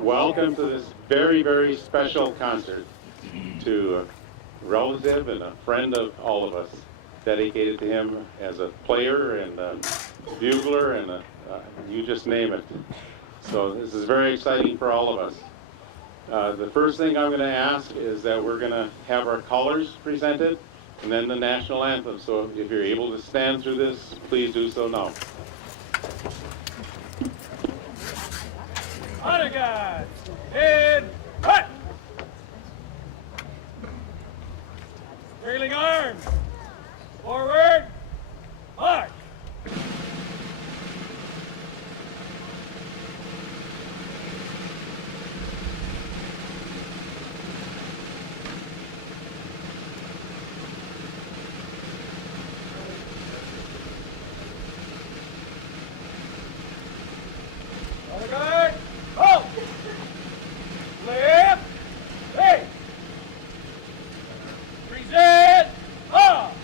welcome to this very, very special concert to a relative and a friend of all of us, dedicated to him as a player and a bugler and you just name it. So this is very exciting for all of us. The first thing I'm going to ask is that we're going to have our colors presented and then the national anthem. So if you're able to stand through this, please do so now. Honor guard, in front. Trailing arms, forward, march. Honor guard, hold. Left, right. Present, off.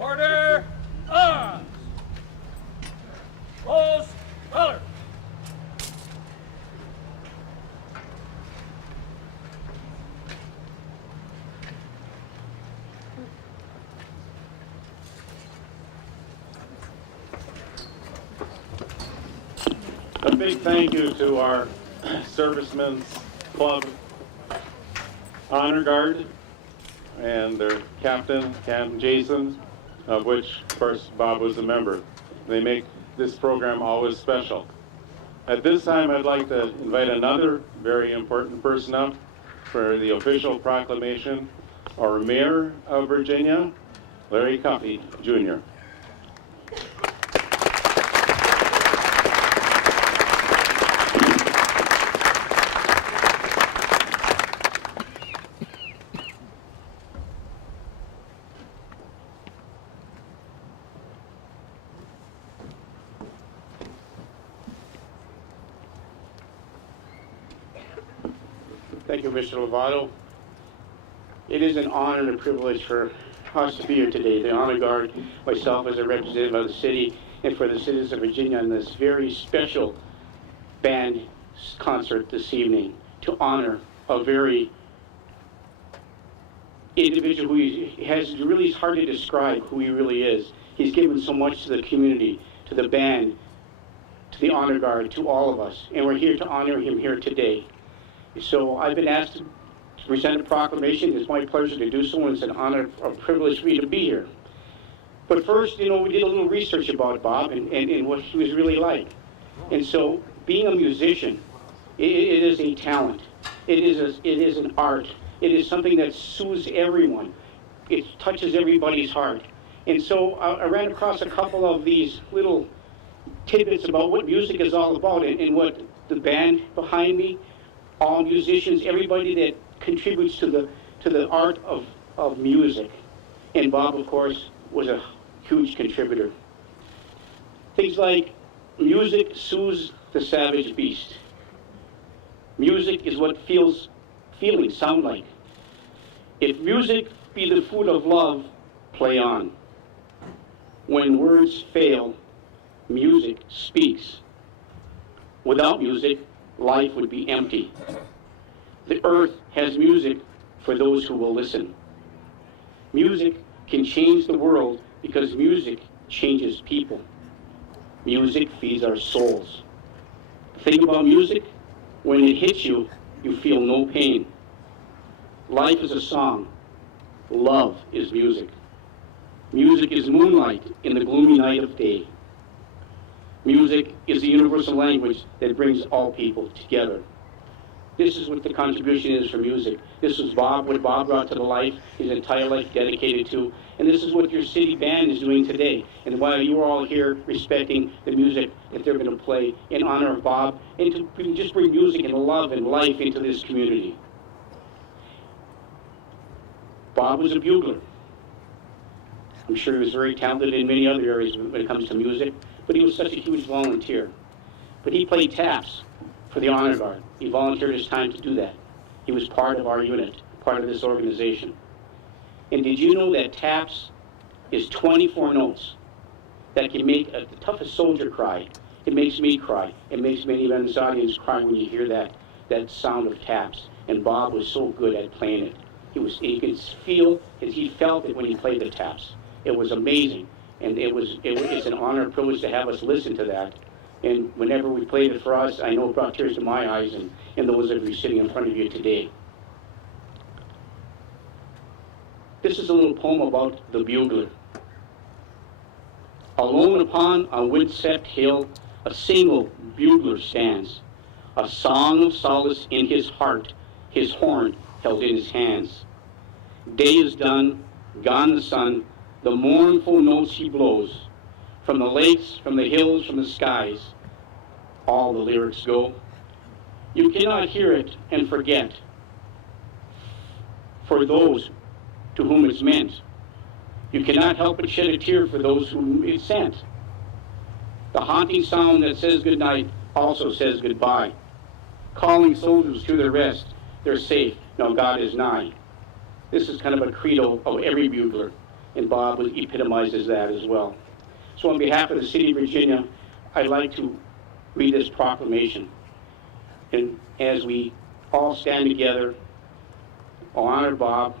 Order, arms. Post, color. A big thank you to our Servicemen's Club Honor Guard and their captain, Captain Jason, of which, of course, Bob was a member. They make this program always special. At this time, I'd like to invite another very important person up for the official proclamation, our Mayor of Virginia, Larry Cuffey, Jr. Thank you, Mr. Lovato. It is an honor and a privilege for us to be here today. The Honor Guard, myself as a representative of the city, and for the citizens of Virginia on this very special band concert this evening to honor a very individual who has really, it's hard to describe who he really is. He's given so much to the community, to the band, to the Honor Guard, to all of us, and we're here to honor him here today. So I've been asked to present a proclamation. It's my pleasure to do so, and it's an honor, a privilege for me to be here. But first, we did a little research about Bob and what he was really like. And so, being a musician, it is a talent. It is an art. It is something that soothes everyone. It touches everybody's heart. And so I ran across a couple of these little tidbits about what music is all about and what the band behind me, all musicians, everybody that contributes to the art of music. And Bob, of course, was a huge contributor. Things like music soothes the savage beast. Music is what feelings sound like. If music be the food of love, play on. When words fail, music speaks. Without music, life would be empty. The earth has music for those who will listen. Music can change the world because music changes people. Music feeds our souls. The thing about music, when it hits you, you feel no pain. Life is a song. Love is music. Music is moonlight in the gloomy night of day. Music is the universal language that brings all people together. This is what the contribution is for music. This is what Bob brought to the life, his entire life dedicated to. And this is what your city band is doing today. And while you are all here respecting the music that they're going to play in honor of Bob, and to just bring music and love and life into this community. Bob was a bugler. I'm sure he was very talented in many other areas when it comes to music, but he was such a huge volunteer. But he played taps for the Honor Guard. He volunteered his time to do that. He was part of our unit, part of this organization. And did you know that taps is 24 notes that can make the toughest soldier cry? It makes me cry. It makes many of this audience cry when you hear that sound of taps. And Bob was so good at playing it. You could feel, he felt it when he played the taps. It was amazing. And it's an honor and privilege to have us listen to that. And whenever we played it for us, I know it brought tears to my eyes and those of you sitting in front of you today. This is a little poem about the bugler. Alone upon a wind-swept hill, a single bugler stands, a song of solace in his heart, his horn held in his hands. Day is done, gone the sun, the mournful notes he blows. From the lakes, from the hills, from the skies, all the lyrics go. You cannot hear it and forget. For those to whom it's meant, you cannot help but shed a tear for those whom it's sent. The haunting sound that says goodnight also says goodbye, calling soldiers to their rest. They're safe, now God is nigh. This is kind of a credo of every bugler, and Bob epitomizes that as well. So on behalf of the City of Virginia, I'd like to read this proclamation. And as we all stand together, honor Bob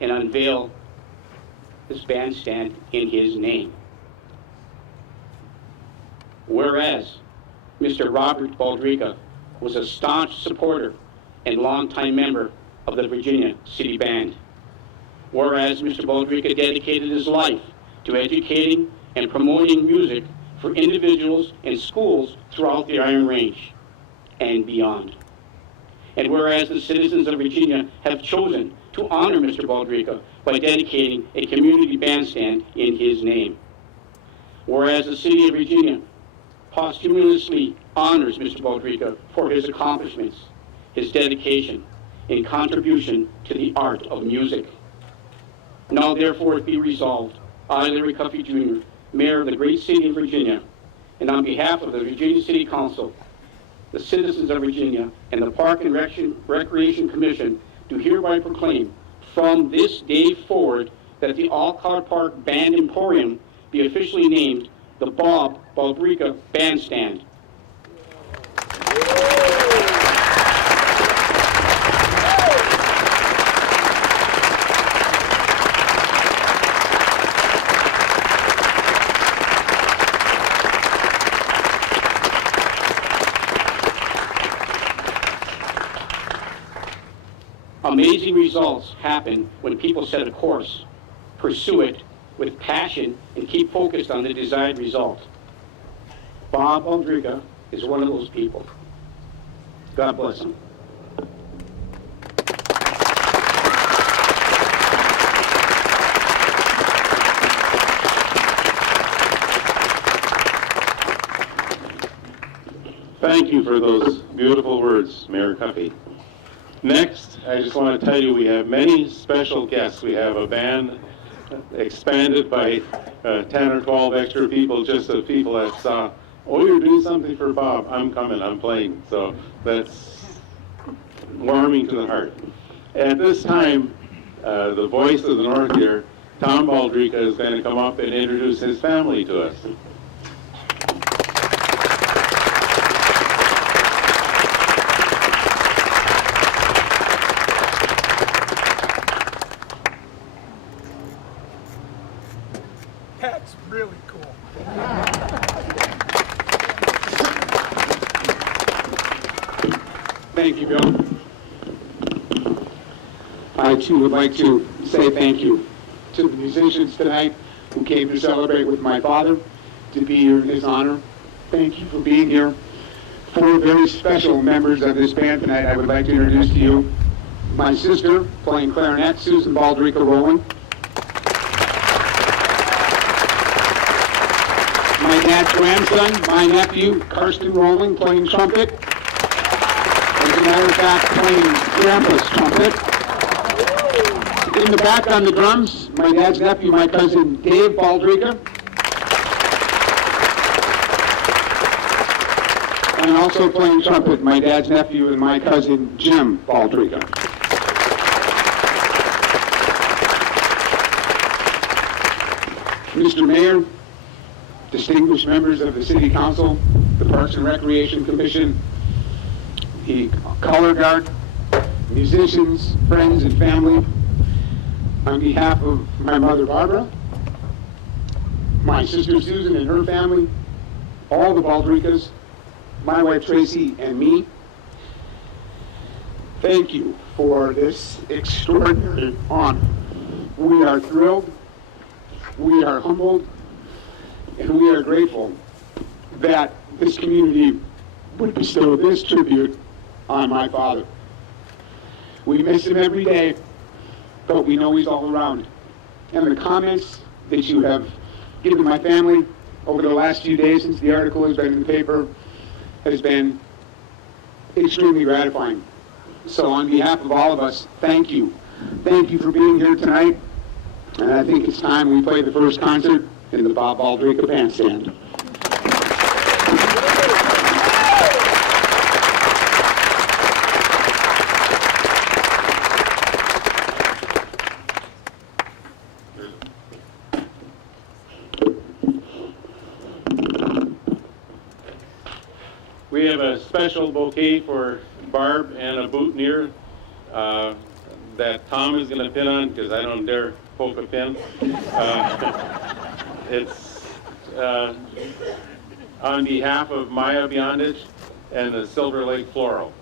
and unveil this bandstand in his name. Whereas Mr. Robert Baldrica was a staunch supporter and longtime member of the Virginia City Band. Whereas Mr. Baldrica dedicated his life to educating and promoting music for individuals and schools throughout the Iron Range and beyond. And whereas the citizens of Virginia have chosen to honor Mr. Baldrica by dedicating a community bandstand in his name. Whereas the City of Virginia posthumously honors Mr. Baldrica for his accomplishments, his dedication, and contribution to the art of music. Now therefore it be resolved, I, Larry Cuffey Jr., Mayor of the great city of Virginia, and on behalf of the Virginia City Council, the citizens of Virginia, and the Park and Recreation Commission, do hereby proclaim from this day forward that the All-Color Park Band Emporium be officially named the Bob Baldrica Bandstand. Amazing results happen when people set a course, pursue it with passion, and keep focused on the desired result. Bob Baldrica is one of those people. God bless him. Thank you for those beautiful words, Mayor Cuffey. Next, I just want to tell you we have many special guests. We have a band expanded by 10 or 12 extra people, just the people that saw, oh, you're doing something for Bob. I'm coming, I'm playing. So that's warming to the heart. At this time, the voice of the North here, Tom Baldrica, is going to come up and introduce his family to us. Thank you, Bill. I too would like to say thank you to the musicians tonight who came to celebrate with my father, to be here in his honor. Thank you for being here. Four very special members of this band tonight I would like to introduce to you. My sister, playing clarinet, Susan Baldrica Rowling. My dad's grandson, my nephew, Karsten Rowling, playing trumpet. As a matter of fact, playing grandpa's trumpet. In the back on the drums, my dad's nephew, my cousin Dave Baldrica. And also playing trumpet, my dad's nephew and my cousin Jim Baldrica. Mr. Mayor, distinguished members of the City Council, the Parks and Recreation Commission, the Color Guard, musicians, friends, and family, on behalf of my mother Barbara, my sister Susan and her family, all the Baldricas, my wife Tracy, and me, thank you for this extraordinary honor. We are thrilled, we are humbled, and we are grateful that this community would bestow this tribute on my father. We miss him every day, but we know he's all around. And the comments that you have given my family over the last few days since the article has been in the paper has been extremely gratifying. So on behalf of all of us, thank you. Thank you for being here tonight. And I think it's time we play the first concert in the Bob Baldrica Bandstand. We have a special bouquet for Barb and a boutonniere that Tom is going to pin on because I don't dare poke a pin. It's on behalf of Maya Beyondich and the Silver Lake Floral.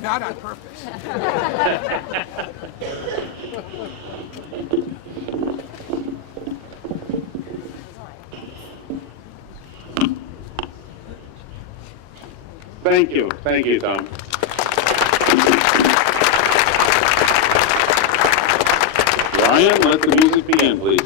Not on purpose. Thank you, Tom. Ryan, let the music begin, please.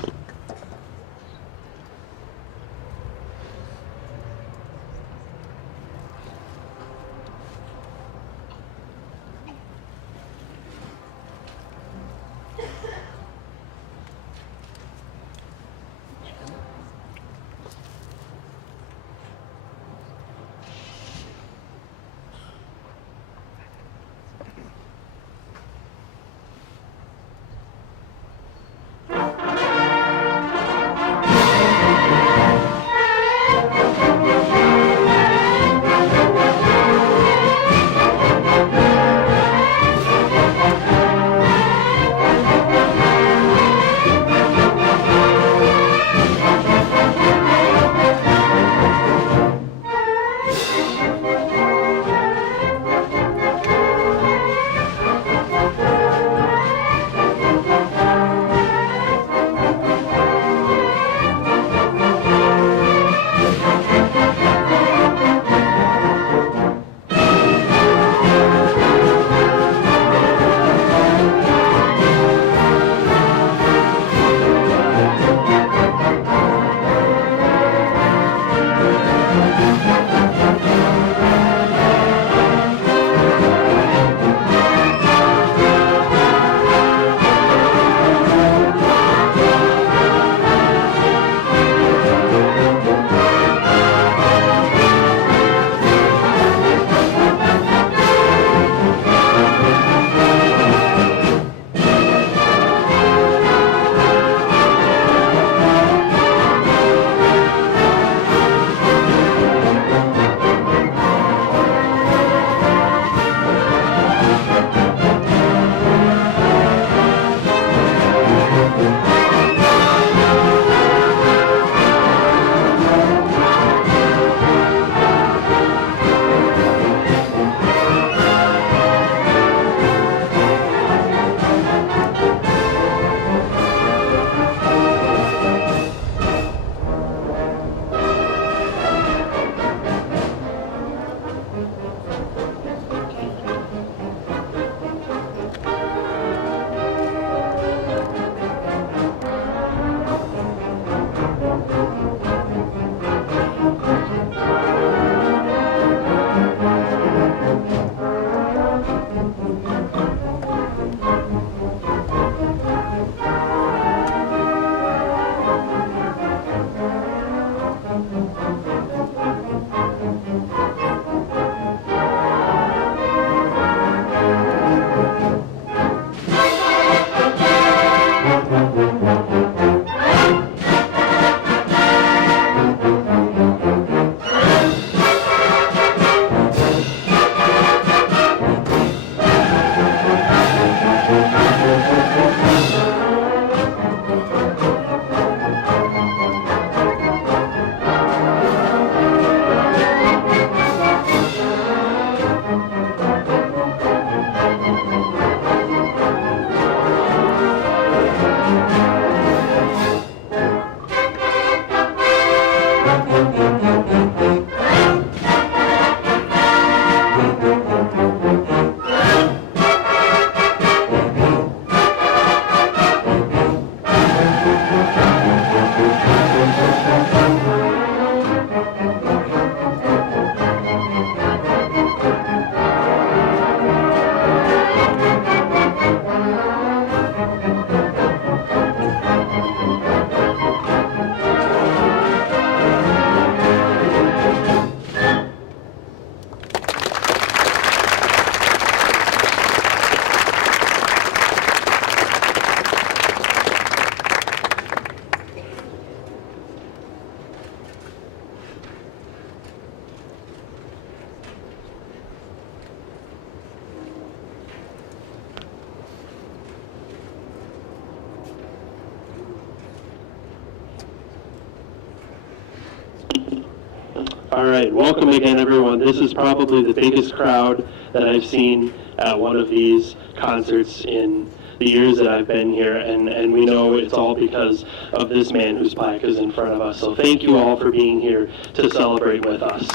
All right, welcome again, everyone. This is probably the biggest crowd that I've seen at one of these concerts in the years that I've been here, and we know it's all because of this man whose plaque is in front of us. So thank you all for being here to celebrate with us.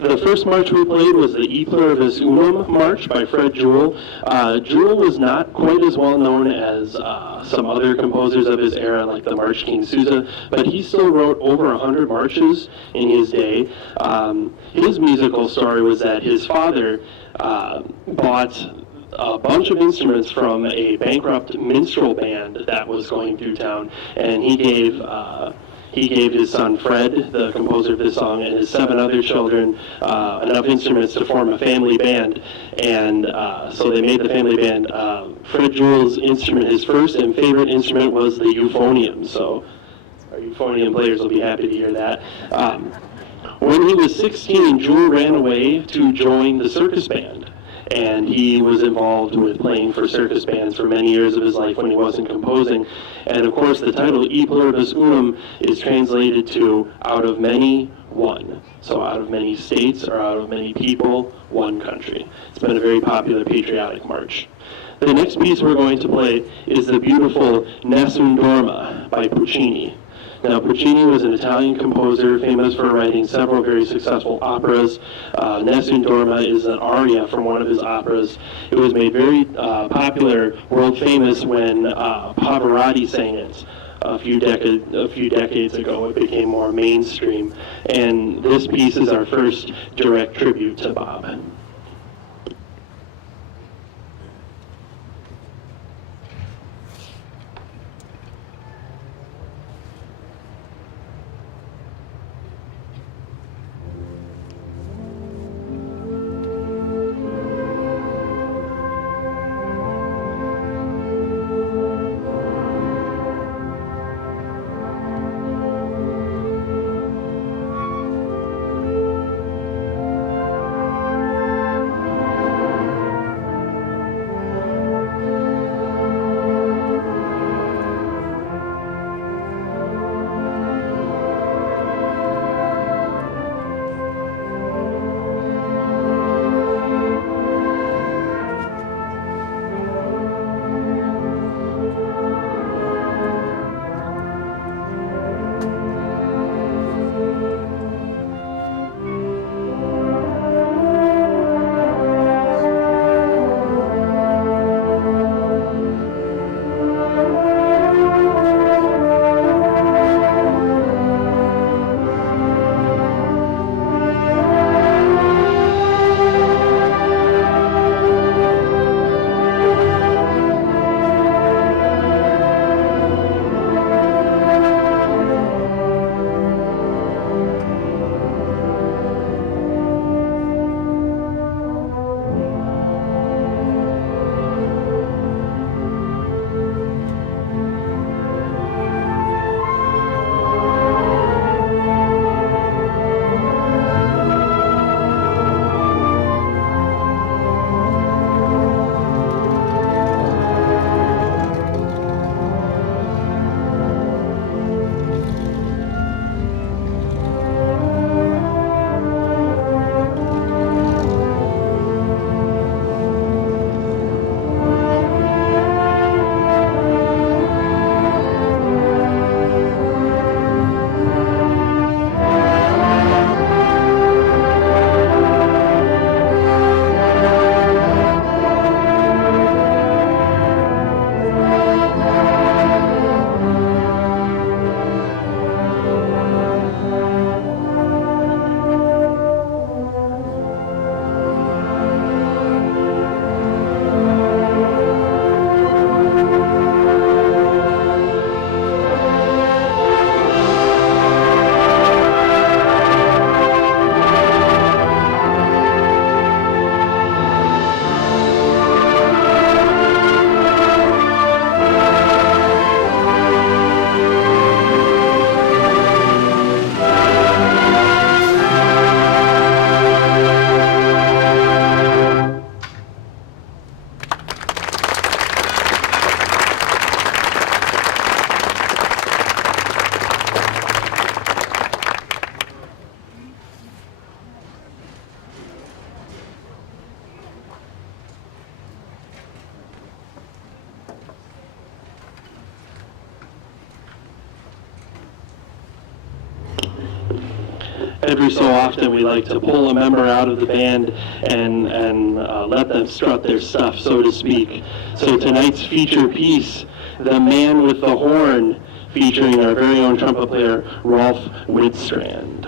The first march we played was the E Pluribus Unum March by Fred Jewell. Jewell was not quite as well known as some other composers of his era, like the March King Sousa, but he still wrote over 100 marches in his day. His musical story was that his father bought a bunch of instruments from a bankrupt minstrel band that was going through town, and he gave his son Fred, the composer of this song, and his 7 other children enough instruments to form a family band. And so they made the family band. Fred Jewell's instrument, his first and favorite instrument, was the euphonium. So our euphonium players will be happy to hear that. When he was 16, Jewell ran away to join the circus band. And he was involved with playing for circus bands for many years of his life when he wasn't composing. And of course, the title E Pluribus Unum is translated to out of many, one. So out of many states or out of many people, one country. It's been a very popular patriotic march. The next piece we're going to play is the beautiful Nessun Dorma by Puccini. Now, Puccini was an Italian composer famous for writing several very successful operas. Nessun Dorma is an aria from one of his operas. It was made very popular, world famous, when Pavarotti sang it a few decades ago. It became more mainstream. And this piece is our first direct tribute to Bob. every so often we like to pull a member out of the band and let them strut their stuff, so to speak. So tonight's feature piece, The Man with the Horn, featuring our very own trumpet player, Rolf Widstrand.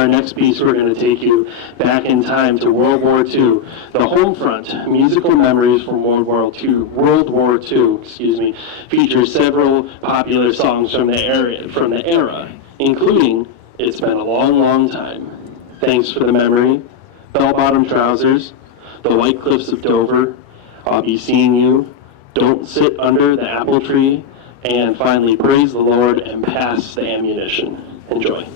our next piece, we're going to take you back in time to World War II. The Home Front, Musical Memories from World War II, features several popular songs from the era, including It's Been a Long, Long Time, Thanks for the Memory, Bell-Bottom Trousers, The White Cliffs of Dover, I'll Be Seeing You, Don't Sit Under the Apple Tree, and finally, Praise the Lord and Pass the Ammunition. Enjoy.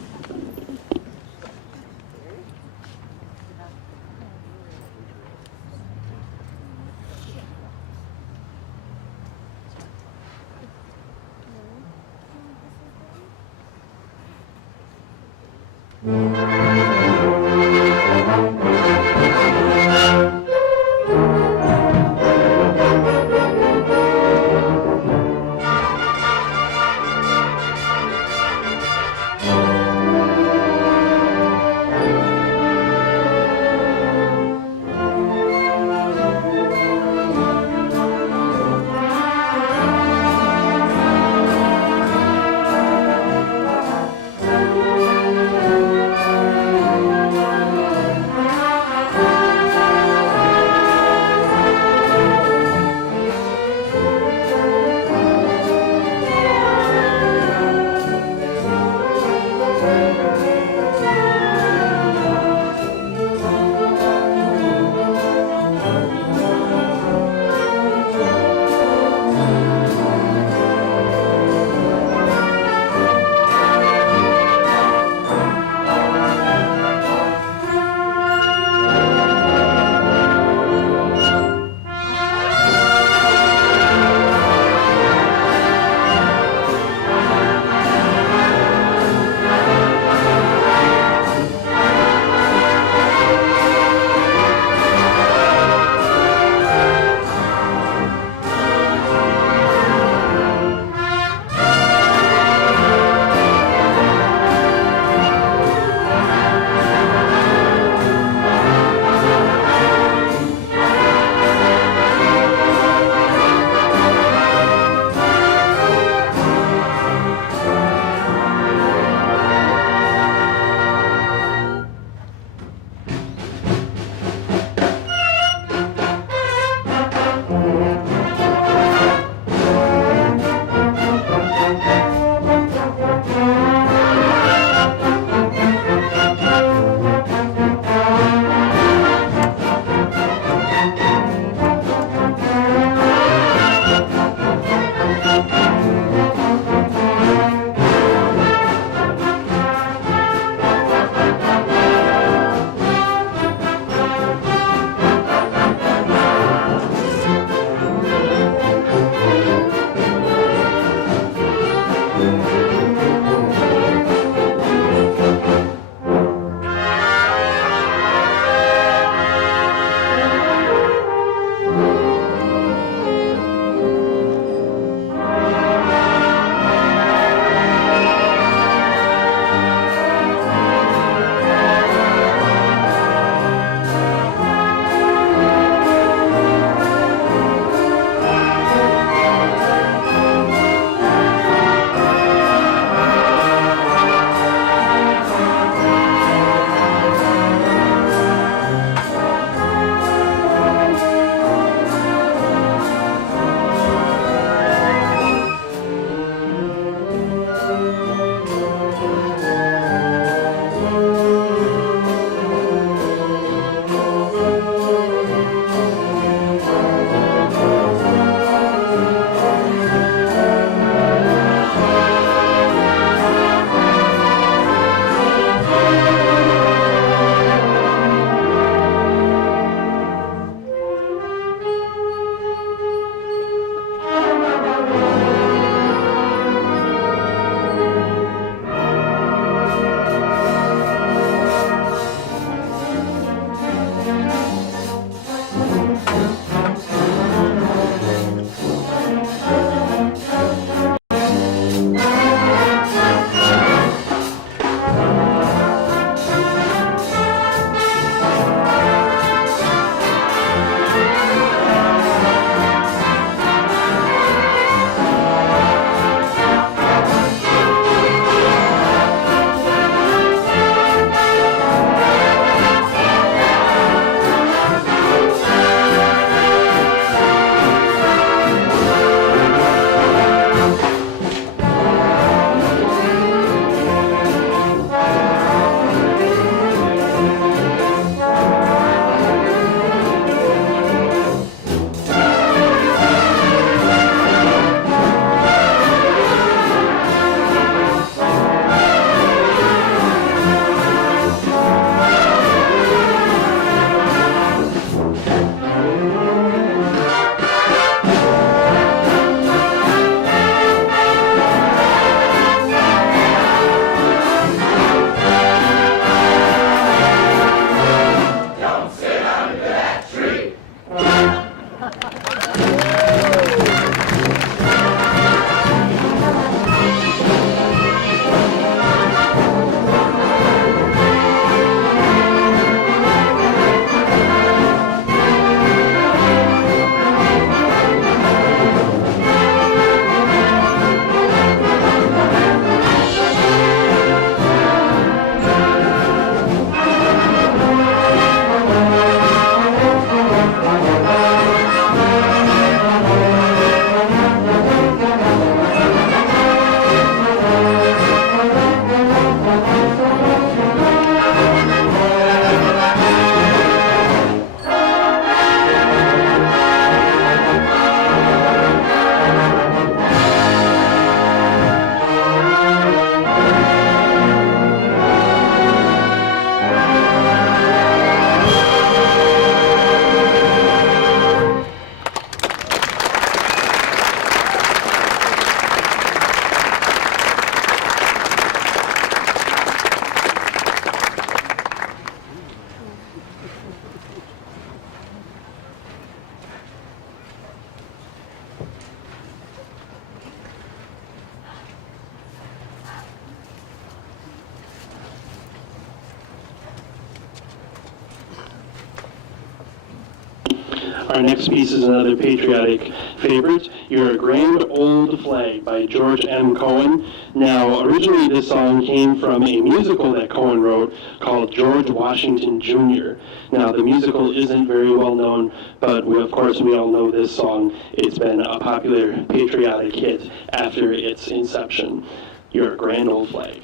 Our next piece is another patriotic favorite, You're a Grand Old Flag by George M. Cohen. Now, originally this song came from a musical that Cohen wrote called George Washington Jr. Now, the musical isn't very well known, but of course we all know this song. It's been a popular patriotic hit after its inception. You're a Grand Old Flag.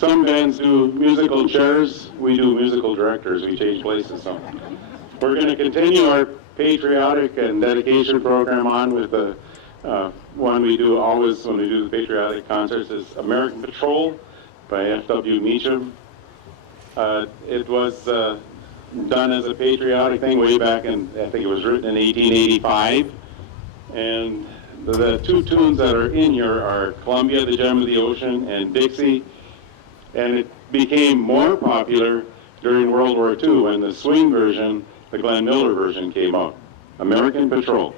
some bands do musical chairs, we do musical directors, we change places. So we're going to continue our patriotic and dedication program on with the one we do always when we do the patriotic concerts is American Patrol by F.W. Meacham. It was done as a patriotic thing way back in, I think it was written in 1885. And the two tunes that are in here are Columbia, the Gem of the Ocean, and Dixie. And it became more popular during World War II when the swing version, the Glenn Miller version, came out. American Patrol.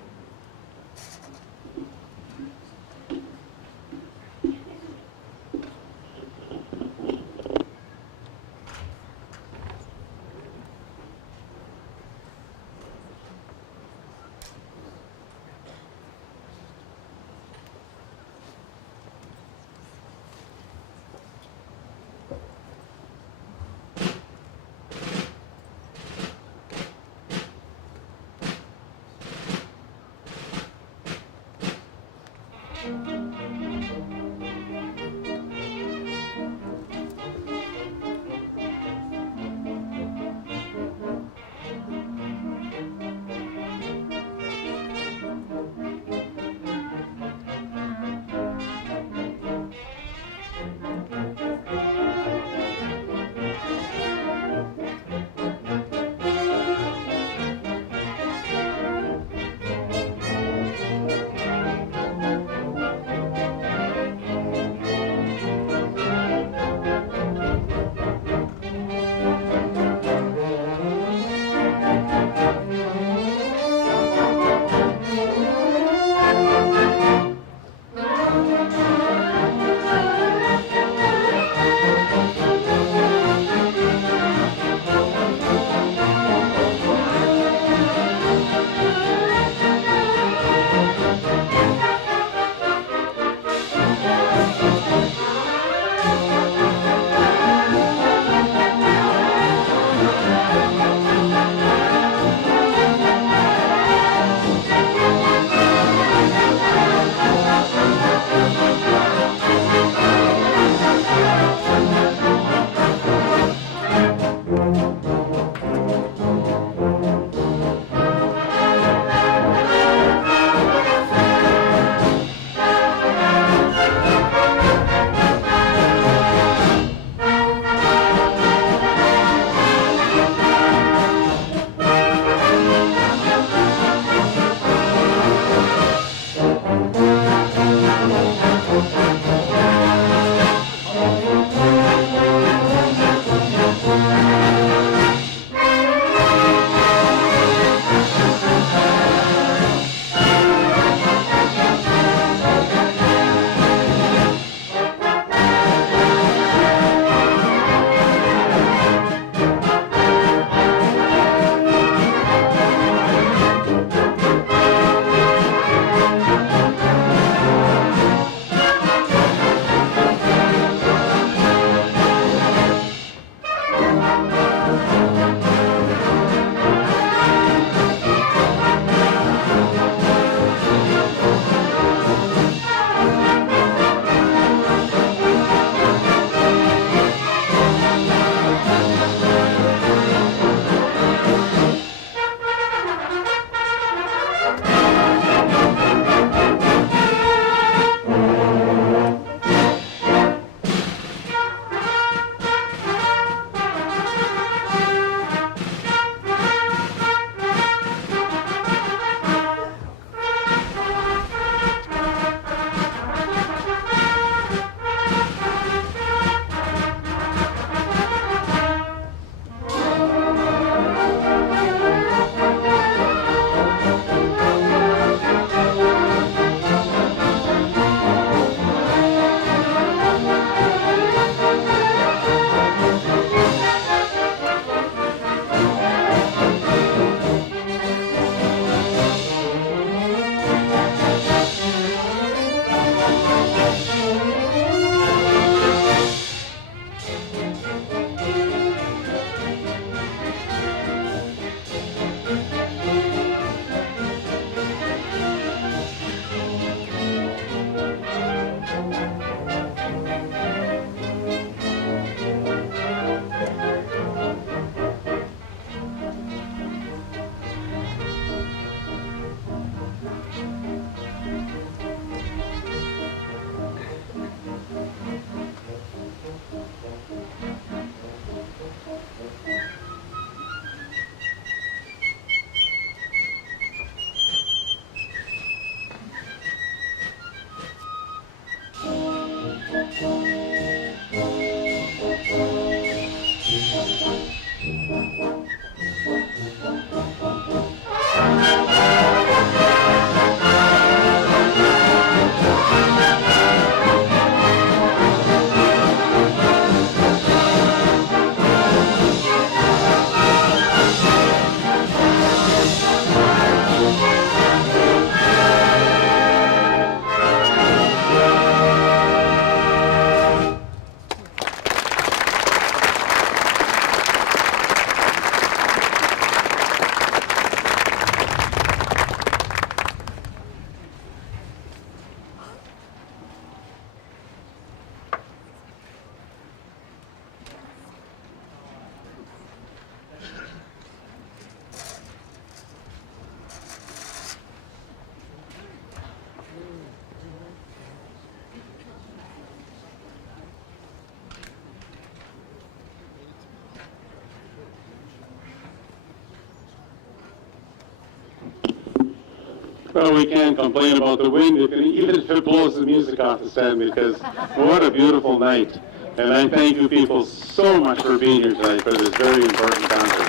Well, we can't complain about the wind, even if it blows the music off the stand, because what a beautiful night. And I thank you people so much for being here tonight for this very important concert.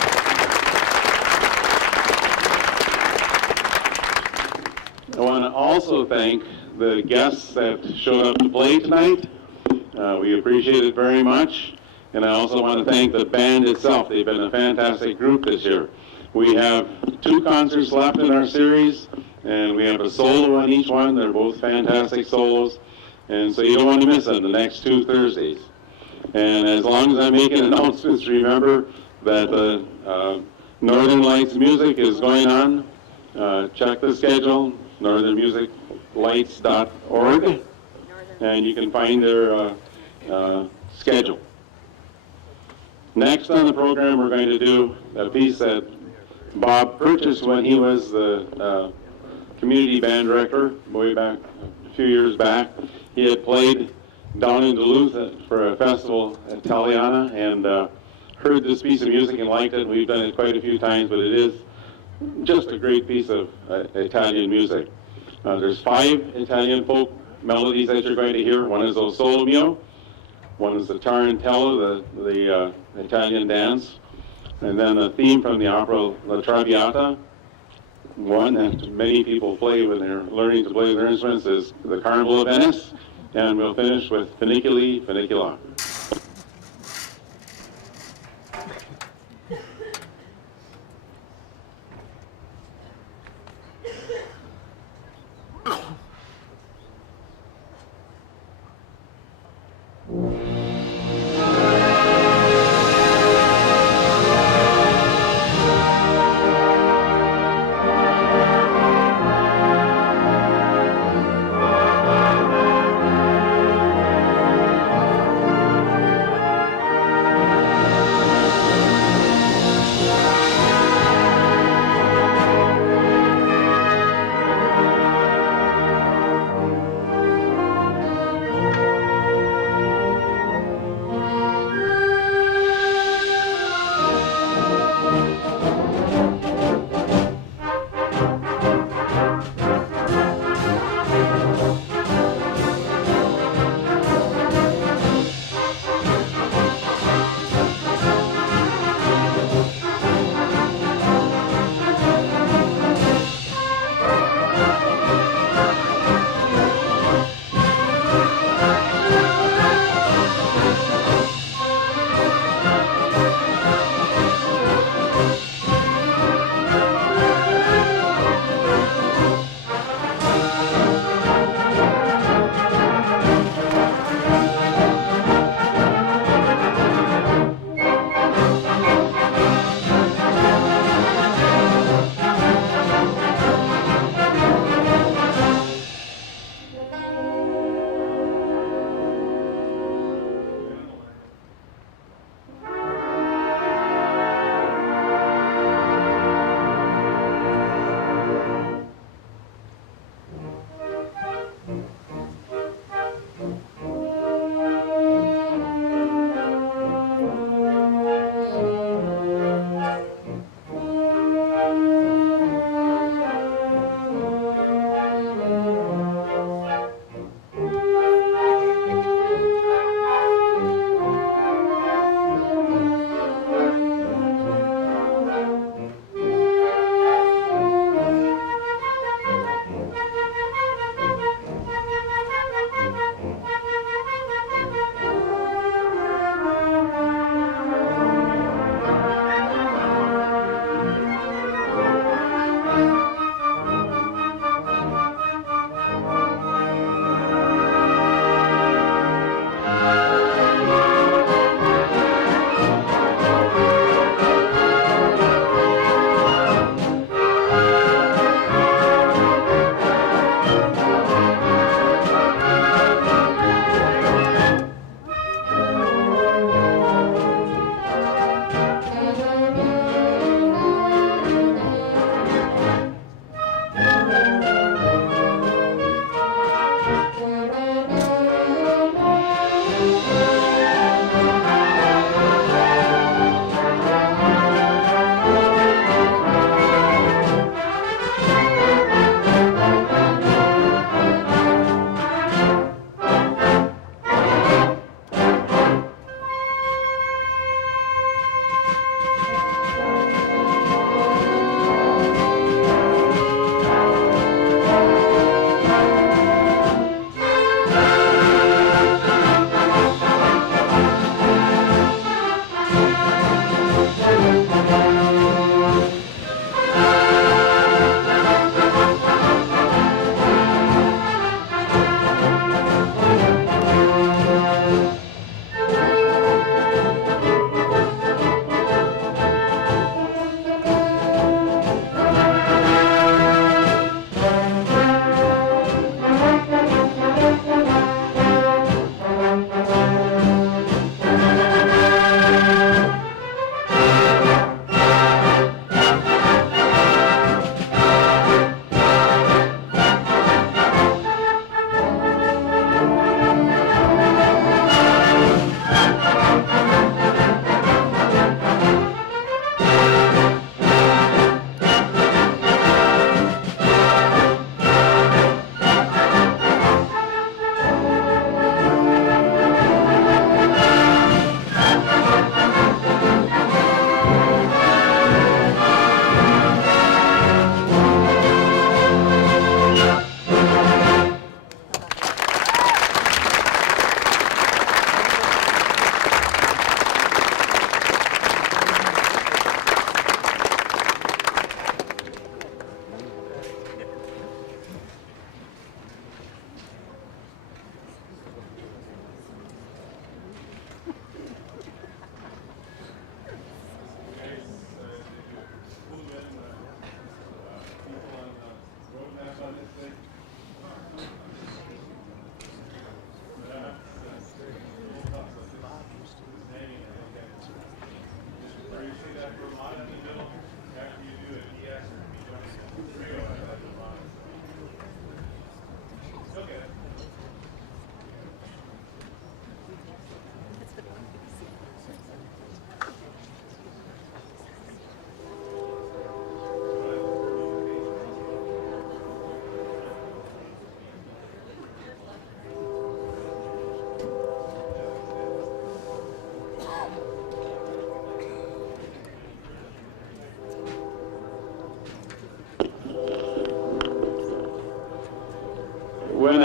I want to also thank the guests that showed up to play tonight. We appreciate it very much. And I also want to thank the band itself. They've been a fantastic group this year. We have 2 concerts left in our series, and we have a solo on each one. They're both fantastic solos. And so you don't want to miss them the next 2 Thursdays. And as long as I'm making announcements, remember that the Northern Lights music is going on. Check the schedule, northernmusiclights.org, and you can find their schedule. Next on the program, we're going to do a piece that Bob purchased when he was the community band director way back a few years back. He had played down in Duluth for a festival at Taliana and heard this piece of music and liked it. We've done it quite a few times, but it is just a great piece of Italian music. There's 5 Italian folk melodies that you're going to hear. One is O Sole Mio, one is the Tarantella, the Italian dance, and then a theme from the opera La Traviata. One that many people play when they're learning to play their instruments is the Carnival of Venice, and we'll finish with Funiculi Funicula.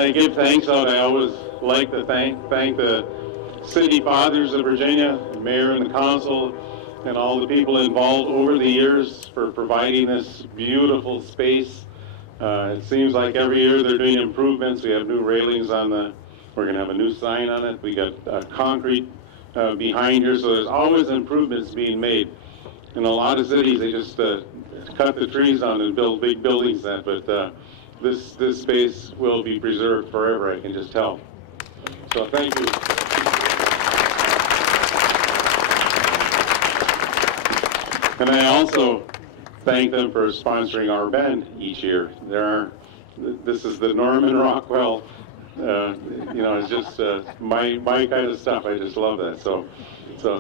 I give thanks out, I always like to thank the city fathers of Virginia, the mayor and the council, and all the people involved over the years for providing this beautiful space. It seems like every year they're doing improvements. We have new railings on we're going to have a new sign on it. We got concrete behind here, so there's always improvements being made. In a lot of cities, they just cut the trees down and build big buildings then, but this space will be preserved forever, I can just tell. So thank you. And I also thank them for sponsoring our band each year. This is the Norman Rockwell, it's just my kind of stuff. I just love that. So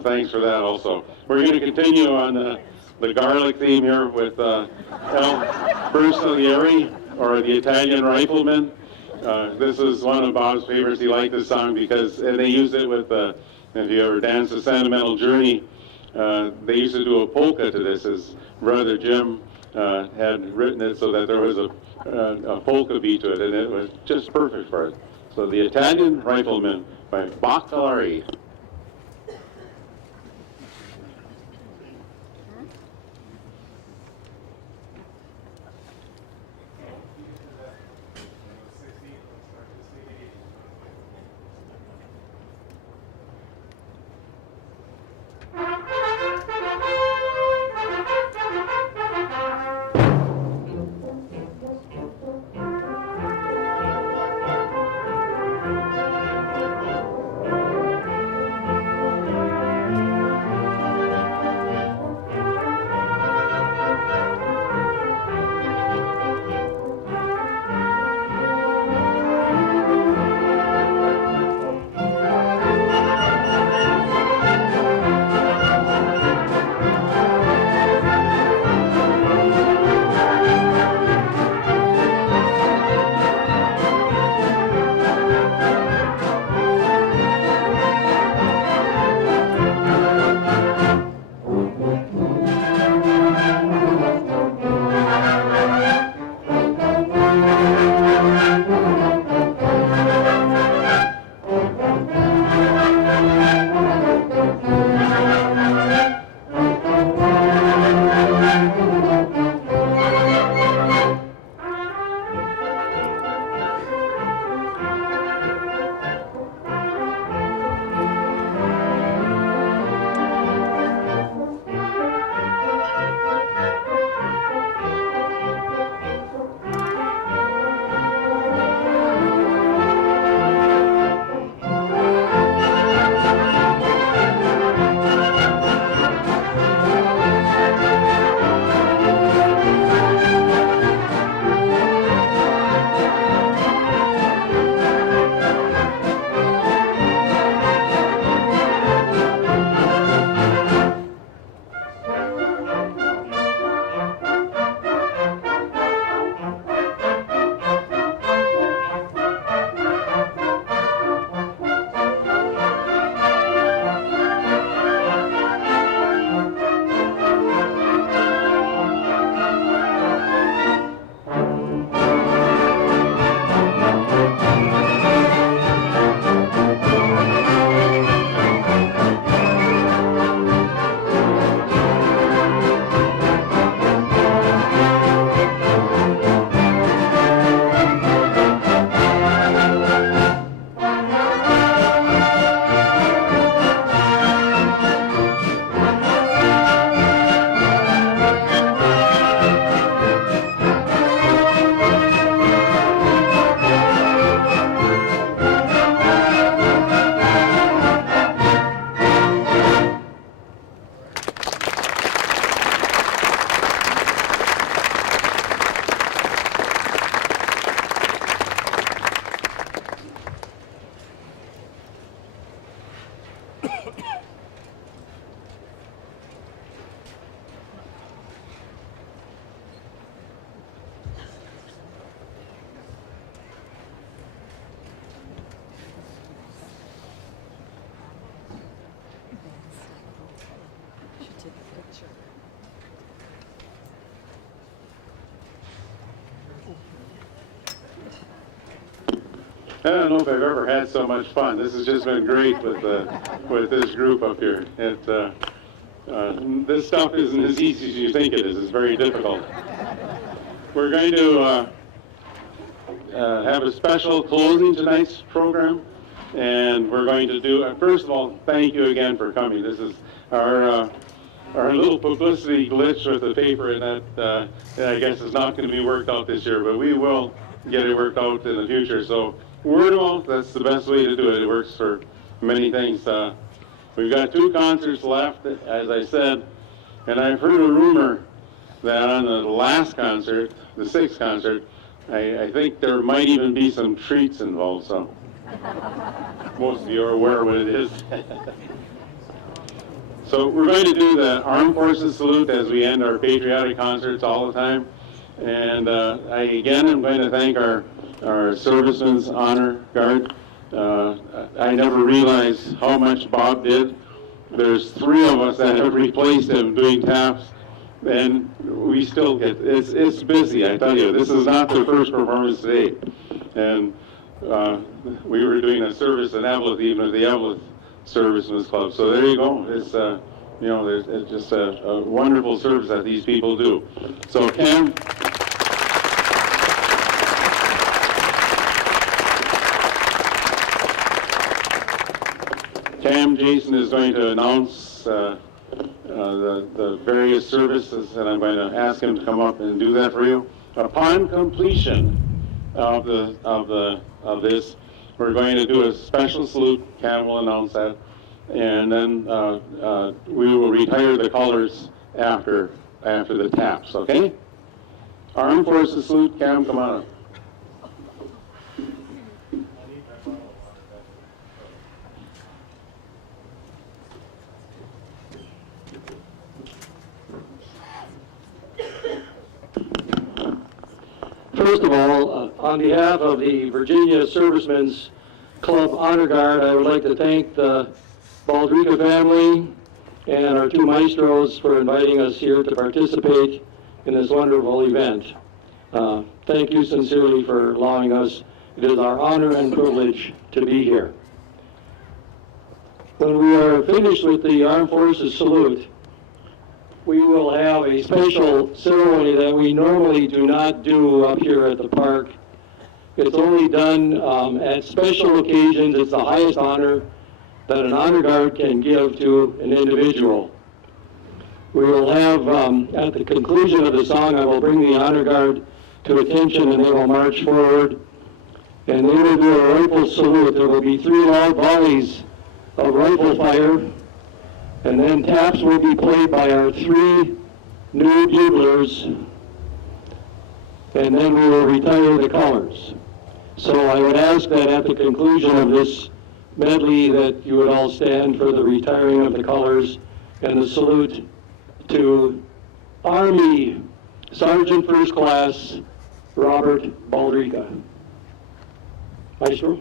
thanks for that also. We're going to continue on the garlic theme here with El Bersaglieri, or the Italian Rifleman. This is one of Bob's favorites. He liked this song and they used it with, if you ever danced the Sentimental Journey, they used to do a polka to this, as brother Jim had written it so that there was a polka beat to it, and it was just perfect for it. So the Italian Rifleman by Baldrica. I don't know if I've ever had so much fun. This has just been great with this group up here. This stuff isn't as easy as you think it is. It's very difficult. We're going to have a special closing tonight's program, and we're going to do. First of all, thank you again for coming. This is our little publicity glitch with the paper, and that I guess is not going to be worked out this year, but we will get it worked out in the future. So word of mouth, that's the best way to do it. It works for many things. We've got 2 concerts left, as I said, and I've heard a rumor that on the last concert, the 6th concert, I think there might even be some treats involved, so most of you are aware what it is. So we're going to do the Armed Forces Salute as we end our patriotic concerts all the time. And I again am going to thank our Servicemen's Honor Guard. I never realized how much Bob did. There's 3 of us that have replaced him doing taps, and we still get, it's busy, I tell you. This is not the first performance today. And we were doing a service in Evelyn, even at the Evelyn Servicemen's Club. So there you go. It's, it's just a wonderful service that these people do. So Cam, Jason is going to announce the various services, and I'm going to ask him to come up and do that for you. Upon completion of this, we're going to do a special salute. Cam will announce that, and then we will retire the colors after the taps. Okay? Armed Forces salute. Cam, come on up. First of all, on behalf of the Virginia Servicemen's Club Honor Guard, I would like to thank the Baldrica family and our 2 maestros for inviting us here to participate in this wonderful event. Thank you sincerely for allowing us. It is our honor and privilege to be here. When we are finished with the Armed Forces Salute, we will have a special ceremony that we normally do not do up here at the park. It's only done at special occasions. It's the highest honor that an honor guard can give to an individual. We will have, at the conclusion of the song, I will bring the honor guard to attention, and they will march forward, and they will do a rifle salute. There will be 3 loud volleys of rifle fire, and then taps will be played by our 3 new buglers, and then we will retire the colors. So I would ask that at the conclusion of this medley that you would all stand for the retiring of the colors and the salute to Army Sergeant First Class Robert Baldrica. Maestro.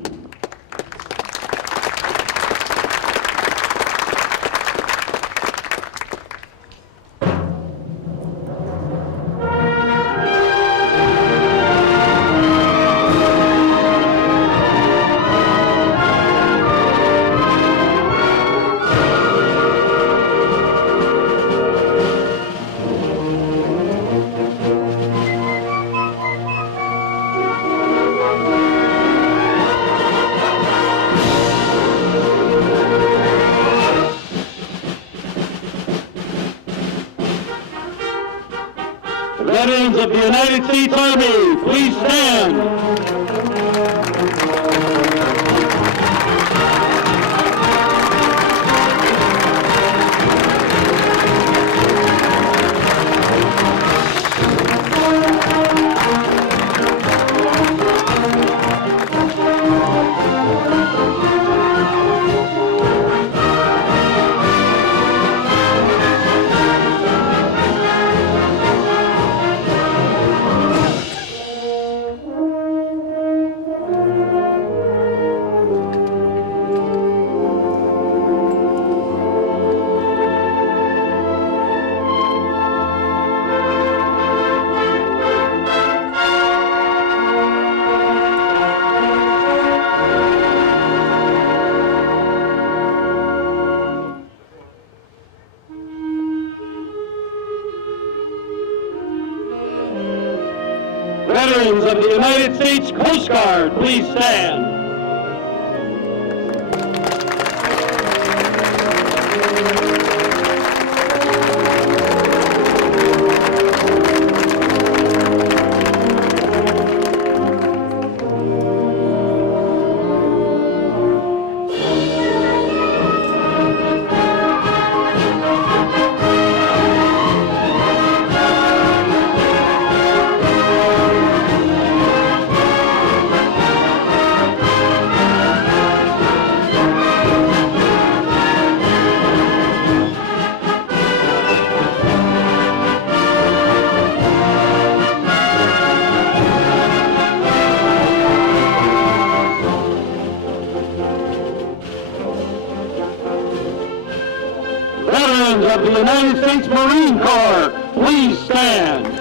Veterans of the United States Army, please stand. Veterans of the United States Coast Guard, please stand. Veterans of the United States Marine Corps, please stand.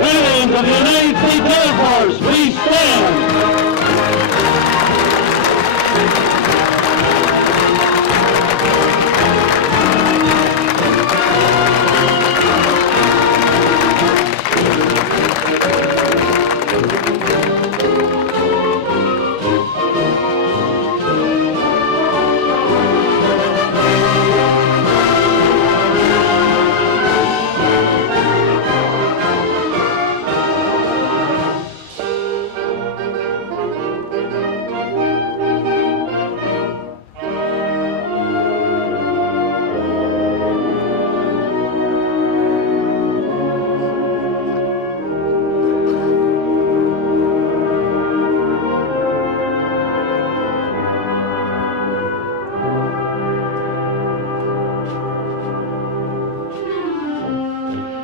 Veterans of the United States Air Force, please stand.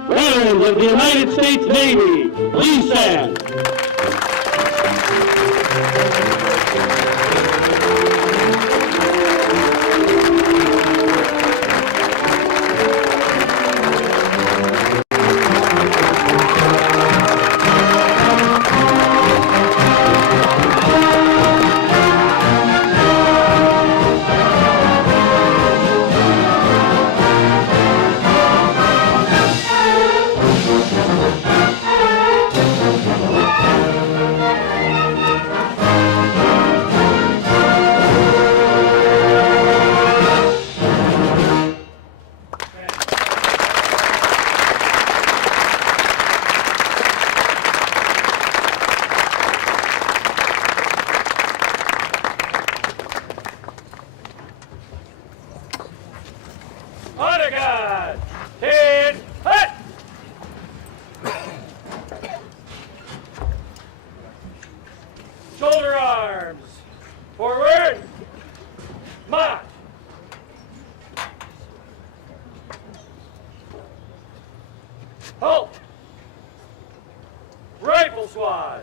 Veterans of the United States Navy, please stand. Honor guard. 10, hut. Shoulder arms. Forward. March. Halt. Rifle squad.